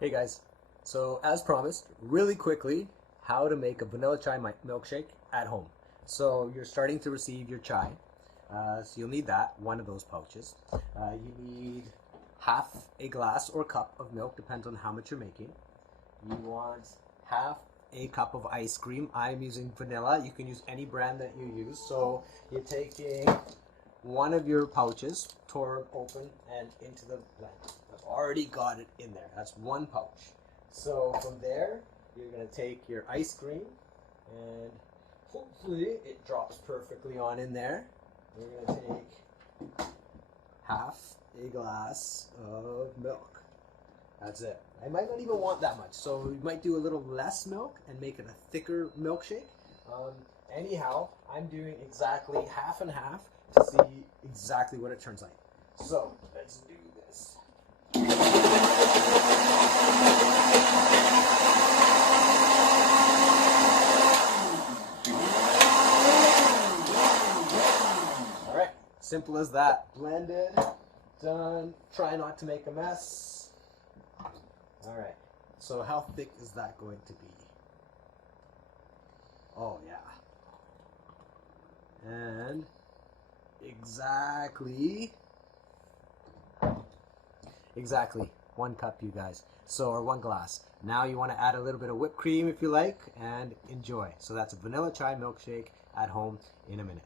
Hey guys, so as promised, really quickly, how to make a vanilla chai milkshake at home. So you're starting to receive your chai, so you'll need that, one of those pouches. You need half a glass or cup of milk, depends on how much you're making. You want half a cup of ice cream. I'm using vanilla. You can use any brand that you use. So you're taking one of your pouches, tore open and into the blend. I've already got it in there. That's one pouch. So from there, you're going to take your ice cream and hopefully it drops perfectly on in there. You're going to take half a glass of milk. That's it. I might not even want that much, so you might do a little less milk and make it a thicker milkshake. Anyhow, I'm doing exactly half and half to see exactly what it turns like. So let's do this. All right, simple as that. Blended, done. Try not to make a mess. All right, so how thick is that going to be? Oh yeah. And exactly 1 cup, you guys. So, or 1 glass. Now you want to add a little bit of whipped cream if you like and enjoy. So that's a vanilla chai milkshake at home in a minute.